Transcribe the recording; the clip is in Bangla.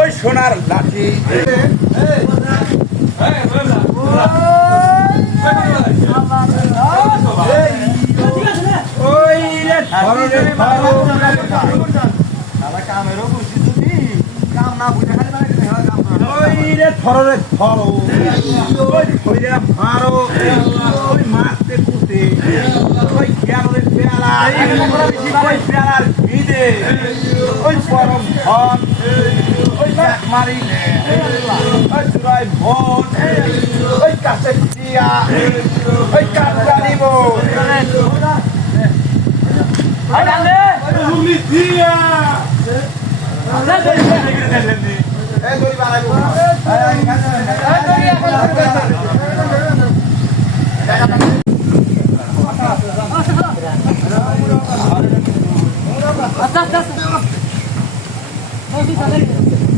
ওই সোনার লাঠি ওই রে কামেরও বুঝছি তুমি কাম না বুঝে খালি মানে ওই রে ওই মারো ওই পেয়ালার ভিড়ে ওই পরম ধন ওই মারি ওই চুরাই ভোট ওই কাছে দিয়া ওই কাঠটা নিব দিয়া এই দড়ি বানাইবো আচ্ছা আচ্ছা